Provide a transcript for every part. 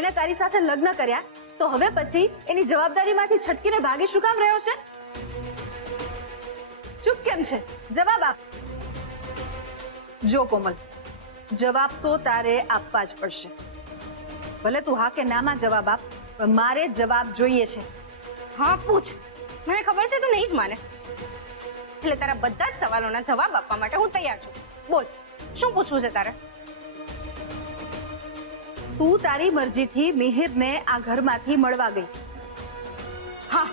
એને તારી સાથે લગ્ન કર્યા તો હવે પછી એની જવાબદારીમાંથી છટકીને ભાગી શું કામ રહ્યો છે? ચૂપ કેમ છે? જવાબ આપ. જો કોમલ, જવાબ તો તારે આપવા જ પડશે. ભલે તું હા કે નામાં જવાબ આપ, પણ મારે જવાબ જોઈએ છે. હા પૂછ, મને ખબર છે તું નહીં જ માને, એટલે તારા બધા જ સવાલોના જવાબ આપવા માટે હું તૈયાર છું. બોલ, શું પૂછવું છે તારે? તું તારી મરજીથી મિહિરને આ ઘરમાંથી મળવા ગઈ. હા,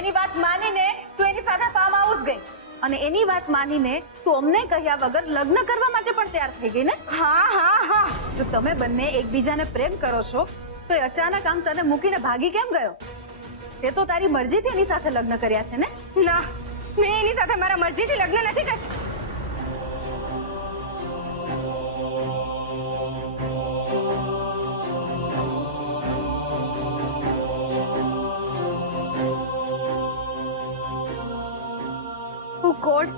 એની વાત માનીને તું એની સાથે ફાર્મ હાઉસ ગઈ અને એની વાત માનીને તું અમને કહ્યા વગર લગ્ન કરવા માટે પણ તૈયાર થઈ ગઈ ને? હા હા હા. જો તમે બંને એકબીજાને પ્રેમ કરો છો તો એ અચાનક આમ તને મૂકીને ભાગી કેમ ગયો? તે તો તારી મરજીથી એની સાથે લગ્ન કર્યા છે ને? ના, મેં એની સાથે મારા મરજીથી લગ્ન નથી કર્યા. ઓ ગોડ,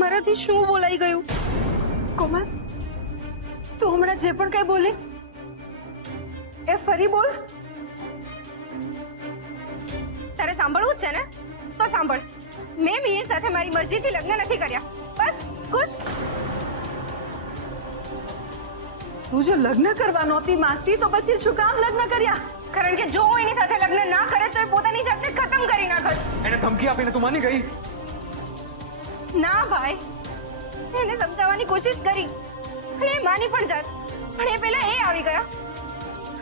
મારાથી શું બોલાઈ ગયું? કોમલ, તું હમણાં જે પણ કઈ બોલી એ ફરી બોલ. તારે સાંભળવું જ છે ને? તો સાંભળ. મેં મિહિર સાથે મારી મરજીથી લગ્ન નથી કર્યા. બસ ખુશ. તું જો લગ્ન કરવા નહોતી માંગતી તો પછી શું કામ લગ્ન કર્યા? કારણ કે જો હું એની સાથે લગ્ન ના કરે તો એ પોતાની જાતને ખતમ કરી નાખે. એને ધમકી આપીને તું માની ગઈ? ના ભાઈ, એને સમજાવવાની કોશિશ કરી અને એ માની પણ જાત, પણ એ પહેલા એ આવી ગયા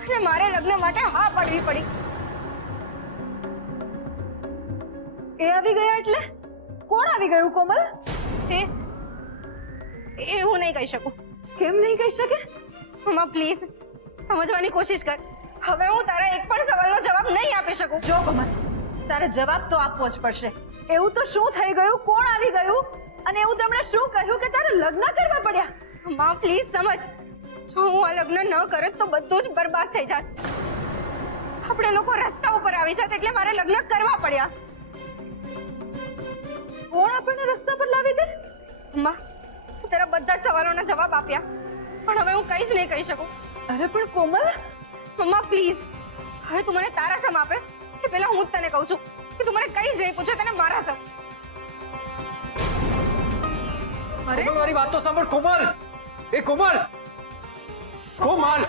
અને મારે લગ્ન માટે હા પાડવી પડી. એ આવી ગયા એટલે કોણ આવી ગયું કોમલ? એ હું નહીં કહી શકું. કેમ નહીં કહી શકે? મમ્મા પ્લીઝ સમજવાની કોશિશ કર. હવે હું તારા એક પણ સવાલનો જવાબ નહીં આપી શકું. જો કોમલ, તારે જવાબ તો આપવો જ પડશે. એવું તો શું થઈ ગયું? કોણ આવી ગયું? અને એવું તેમણે શું કહ્યું કે તારે લગ્ન કરવા પડ્યા? મમ્મા પ્લીઝ સમજ. જો હું આ લગ્ન ન કરત તો બધું જ બરબાદ થઈ જાત. આપણે લોકો રસ્તા ઉપર આવી જાત એટલે મારે લગ્ન કરવા પડ્યા. કોણ આપણને રસ્તા પર લાવી દે? મમ્મા, તું તારા બધા જ સવાલોના જવાબ આપ્યા, પણ હવે હું કંઈ જ નહીં કહી શકું. અરે પણ કોમલ, મમ્મા પ્લીઝ, હવે તું મને તારા સમ આપે કે પહેલા હું જ તને કહું છું કે તું મને કંઈ જ નહીં પૂછે, તને મારા સમ. અરે કોમલ, મારી વાત તો સાંભળ. કોમલ, એ કોમલ, કોમલ.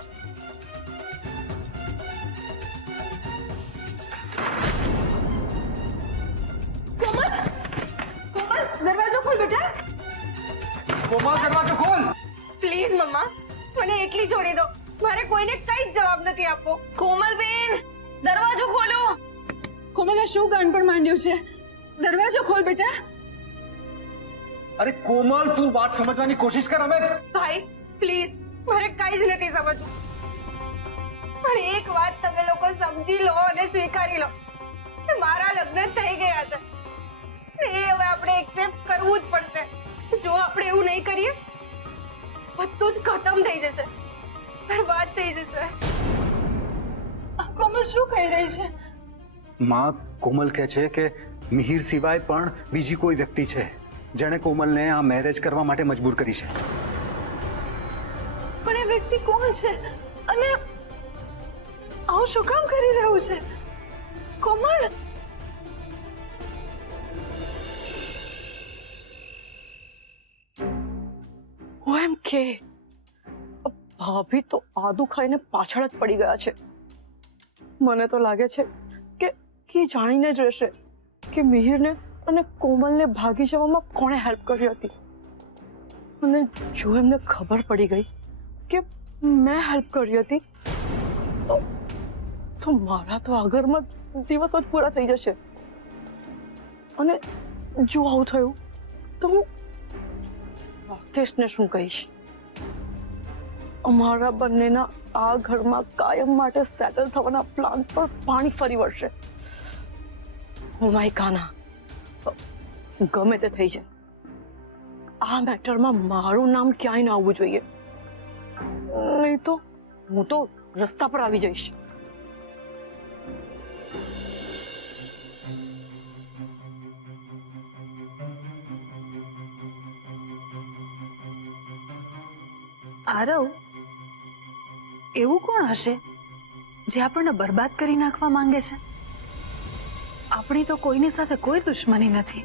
કોમલ, કોમલ, દરવાજો ખોલ બેટા. કોમલ, દરવાજો ખોલ. પ્લીઝ મમ્મા, મને એકલી છોડી દો. મારે કોઈને કંઈ જ જવાબ નથી આપવો. કોમલબેન, દરવાજો ખોલો. કોમલ, આ શું ગાન પણ માંડ્યું છે? દરવાજો ખોલ બેટા. અરે કોમલ, તું વાત સમજવાની કોશિશ કર. અમે ભાઈ પ્લીઝ, મારે કંઈ જ નથી સમજવું, પણ એક વાત તમે લોકો સમજી લો અને સ્વીકારી લો કે મારા લગ્ન થઈ ગયા છે. એ હવે આપણે એક્સેપ્ટ કરવું જ પડશે. જો આપણે એવું નહીં કરીએ બધું જ ખતમ થઈ જશે, બરબાદ થઈ જશે. કોમલ શું કહી રહી છે? માં, કોમલ કહે છે કે મિહિર સિવાય પણ બીજી કોઈ વ્યક્તિ છે જેણે કોમલને આ મેરેજ કરવા માટે મજબૂર કરી છે. પણ એ વ્યક્તિ કોણ છે અને આવું શું કામ કરી રહ્યું છે? કોમલ, કે ભાભી તો આદુ ખાઈને પાછળ જ પડી ગયા છે. મને તો લાગે છે કે જાણીને જ રહેશે કે મિહિરને અને કોમલને ભાગી જવામાં કોણે હેલ્પ કરી હતી. અને જો એમને ખબર પડી ગઈ કે મેં હેલ્પ કરી હતી તો મારા તો આ ઘરમાં દિવસો જ પૂરા થઈ જશે. અને જો આવું થયું તો હું રાકેશને શું કહીશ? અમારા બંનેના આ ઘરમાં કાયમ માટે સેટલ થવાના પ્લાન પર પાણી ફરી વળશે. ઓ માય કાના, ગમે તે થઈ જાય, આ મેટરમાં મારું નામ ક્યાંય ના આવવું જોઈએ, નહીં તો હું તો રસ્તા પર આવી જઈશ. આરવ, એવું કોણ હશે જે આપણને બરબાદ કરી નાખવા માંગે છે? આપણી તો કોઈની સાથે કોઈ દુશ્મની નથી.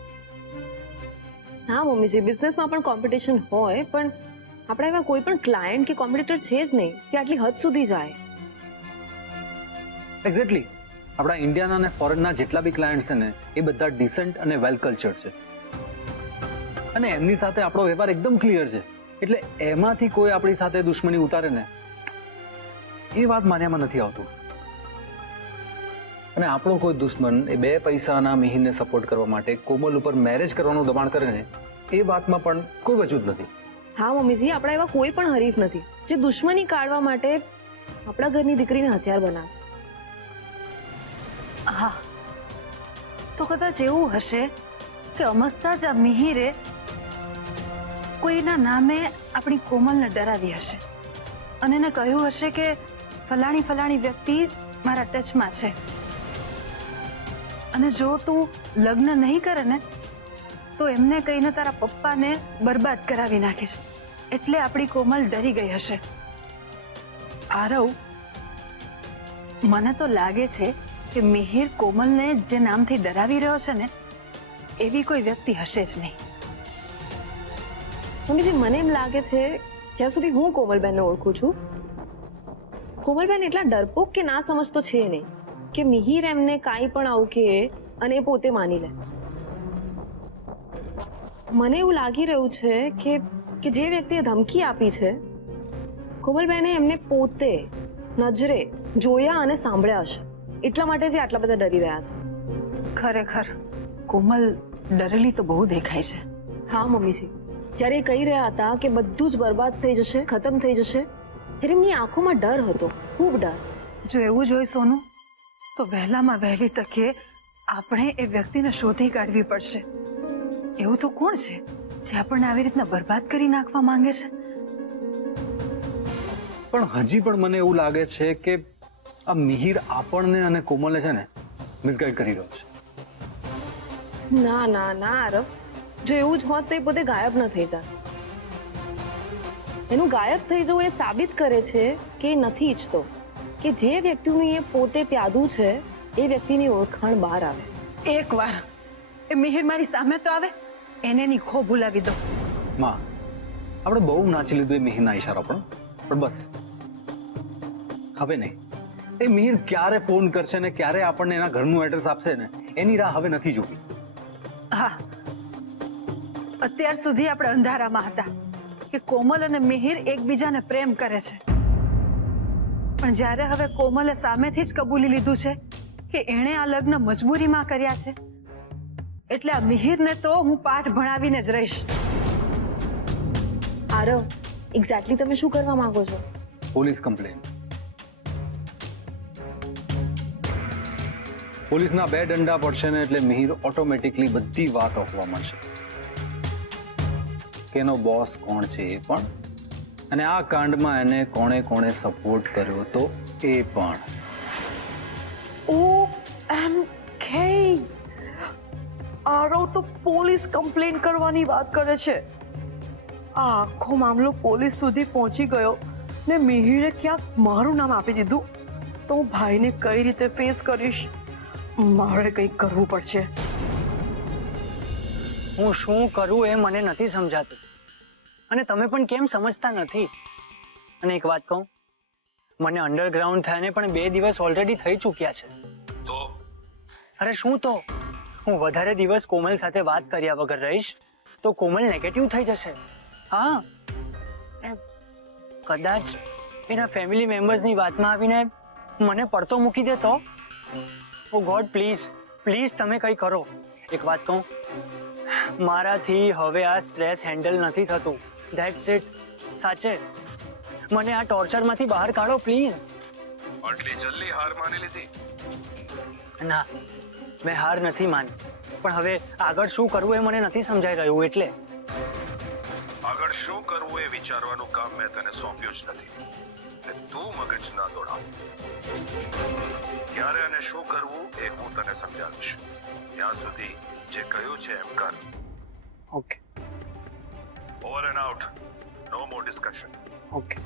હા મમ્મીજી, બિઝનેસમાં પણ કોમ્પિટિશન હોય, પણ આપણા એવા કોઈ પણ ક્લાયન્ટ કે કોમ્પિટિટર છે જ નહીં જે આટલી હદ સુધી જાય. એક્ઝેક્ટલી. આપણા ઇન્ડિયાના અને ફોરેનના જેટલા બી ક્લાયન્ટ છે ને એ બધા ડિસન્ટ અને વેલ કલ્ચર્ડ છે અને એમની સાથે આપણો વ્યવહાર એકદમ ક્લિયર છે. એટલે એમાંથી કોઈ આપણી સાથે દુશ્મની ઉતારે ને એ વાત માન્યામાં નથી આવતું. અને આપણો કોઈ દુશ્મન એ 2 પૈસાના મિહિરને સપોર્ટ કરવા માટે કોમલ ઉપર મેરેજ કરવાનું દબાણ કરે ને એ વાતમાં પણ કોઈ વજૂદ નથી. હા મમ્મીજી, આપણા એવા કોઈ પણ હરીફ નથી જે દુશ્મની કાઢવા માટે આપણા ઘરની દીકરીને હથિયાર બનાવે. હા, તો કદાચ એવું હશે કે અમસ્તા જ આ મિહિરે કોઈના નામે આપણી કોમલને ડરાવી હશે અને એને કહ્યું હશે કે ફલાણી વ્યક્તિ મારા ટચમાં છે અને જો તું લગ્ન નહીં કરે ને તો એમને કહીને તારા પપ્પાને બરબાદ કરાવી નાખીશ. એટલે આપણી કોમલ ડરી ગઈ હશે. આરવ, મને તો લાગે છે કે મિહિર કોમલને જે નામથી ડરાવી રહ્યો છે ને એવી કોઈ વ્યક્તિ હશે જ નહીં. મમ્મીજી, મને એમ લાગે છે જ્યાં સુધી હું કોમલબેનને ઓળખું છું, કોમલબેન એટલા ડરપોક કે ના સમજતો છે નહીં કે મિહિર એમને કાંઈ પણ આવું કહે અને એ પોતે માની લે. મને એવું લાગી રહ્યું છે કે જે વ્યક્તિએ ધમકી આપી છે કોમલબેને એમને પોતે નજરે જોયા અને સાંભળ્યા હશે. એટલા માટે જ આટલા બધા ડરી રહ્યા છે. ખરેખર કોમલ ડરેલી તો બહુ દેખાય છે. હા મમ્મીજી, જ્યારે એ કહી રહ્યા હતા કે બધું જ બરબાદ થઈ જશે, ખતમ થઈ જશે, ત્યારે એમની આંખોમાં ડર હતો, ખૂબ ડર. જો એવું જ હોય સોનું તો વહેલામાં વહેલી તકે આપણે એ વ્યક્તિને શોધી કાઢવી પડશે. એવું તો કોણ છે જે આપણને આવી રીતના બરબાદ કરી નાખવા માંગે છે? પણ હજી પણ મને એવું લાગે છે કે આ મિહિર આપણને અને કોમલને છે ને મિસગાઈડ કરી રહ્યો છે. ના ના ના આરવ, જો એવું જ હોત તો એ પોતે ગાયબ ન થઈ જાત. એનું ગાયબ થઈ જવું એ સાબિત કરે છે કે એ નથી ઈચ્છતો કે જે વ્યક્તિનું એ પોતે પ્યાદું છે એ વ્યક્તિની ઓળખાણ બહાર આવે. એકવાર એ મિહિર મારી સામે તો આવે, એને ની ખો ભૂલાવી દો. માં, આપણે બહુ નાચી લીધું એ મિહિરના ઈશારા પણ બસ હવે નહીં. એ મિહિર ક્યારે ફોન કરશે ને ક્યારે આપણને એના ઘરનું એડ્રેસ આપશે ને એની રાહ હવે નથી જોવી. હા, અત્યાર સુધી આપણે અંધારામાં હતા કે કોમલ અને મિહિર એકબીજાને પ્રેમ કરે છે, પણ જ્યારે હવે કોમલે સામેથી જ કબૂલી લીધું છે કે એણે આ લગ્ન મજબૂરીમાં કર્યા છે, એટલે આ મિહિરને તો હું પાઠ ભણાવીને જ રહીશ. આરવ, એક્ઝેક્ટલી તમે શું કરવા માંગો છો? Police complaint. પોલીસના 2 દંડા પડશે ને એટલે મિહિર ઓટોમેટિકલી બધી વાત ઓખવા મળશે કે એનો બોસ કોણ છે એ પણ, અને આ કાંડમાં એને કોણે કોણે સપોર્ટ કર્યો તો એ પણ. OMG! આરવ તો પોલીસ કમ્પ્લેન કરવાની વાત કરે છે. આ આખો મામલો પોલીસ સુધી પહોંચી ગયો ને મિહિરે ક્યાંક મારું નામ આપી દીધું તો હું ભાઈને કઈ રીતે ફેસ કરીશ? મારે કંઈક કરવું પડશે. હું શું કરું એ મને નથી સમજાતું અને તમે પણ કેમ સમજતા નથી. અને એક વાત કહું, મને અંડરગ્રાઉન્ડ થયાને પણ 2 દિવસ ઓલરેડી થઈ ચૂક્યા છે. તો અરે શું તો, હું વધારે દિવસ કોમલ સાથે વાત કર્યા વગર રહીશ તો કોમલ નેગેટિવ થઈ જશે. હા, કદાચ એના ફેમિલી મેમ્બર્સની વાતમાં આવીને મને પડતો મૂકી દે તો? ઓ ગોડ, પ્લીઝ પ્લીઝ તમે કંઈ કરો. એક વાત કહું, મારાથી હવે આ સ્ટ્રેસ હેન્ડલ નથી થતું. That's it. સાચે મને આ ટોર્ચરમાંથી બહાર કાઢો પ્લીઝ. આટલી જલ્દી હાર માની લીધી? ના, મેં હાર નથી માની, પણ હવે આગળ શું કરવું એ મને નથી સમજાઈ રહ્યું. એટલે આગળ શું કરવું એ વિચારવાનું કામ મેં તને સોંપ્યું જ નથી. એટલે તું મગજ ના દોડાવ. ક્યારે અને શું કરવું એ હું તને સમજાવીશ. ત્યાં સુધી જે કહ્યું છે એમ કર. Okay over and out. No more discussion. Okay.